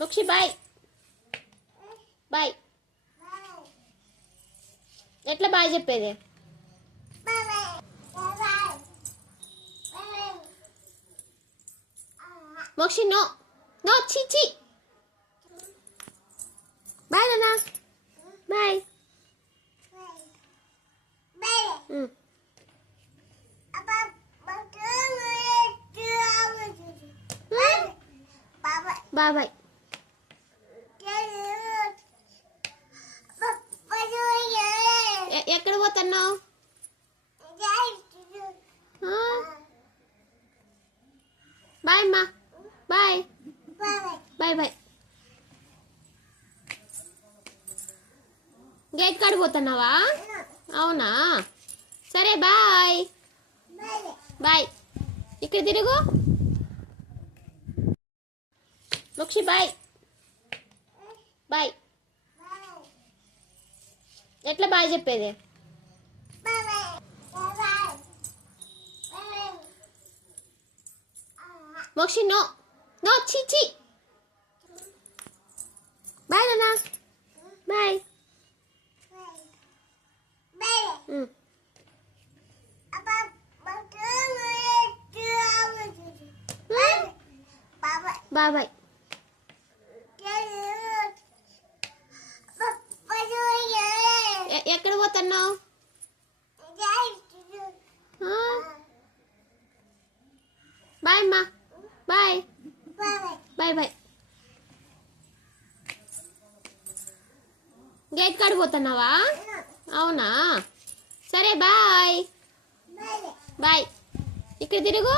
Mokshi bye bye. ఎట్లా bye చెప్పేది? Mokshi no no చీచి. బాయ్ నాన్న బాయ్. Bye bye. ఎక్కడ పోతున్నావు? బాయ్ అమ్మా బాయ్ బాయ్ బాయ్. గేట్ కాడికి పోతున్నావా? అవునా సరే బాయ్ బాయ్. ఇక్కడ తిరుగు. Mokshi bye bye. ఎట్లా బాయ్ చెప్పేది? మోక్షి నో నో చీచి. బాయ్ నాన్న బాయ్. Bye bye. ఎక్కడ పోతున్నావు? బాయ్ అమ్మా బాయ్ బాయ్ బాయ్. గేట్ కాడికి పోతున్నావా? అవునా సరే బాయ్ బాయ్. ఇక్కడ తిరుగు.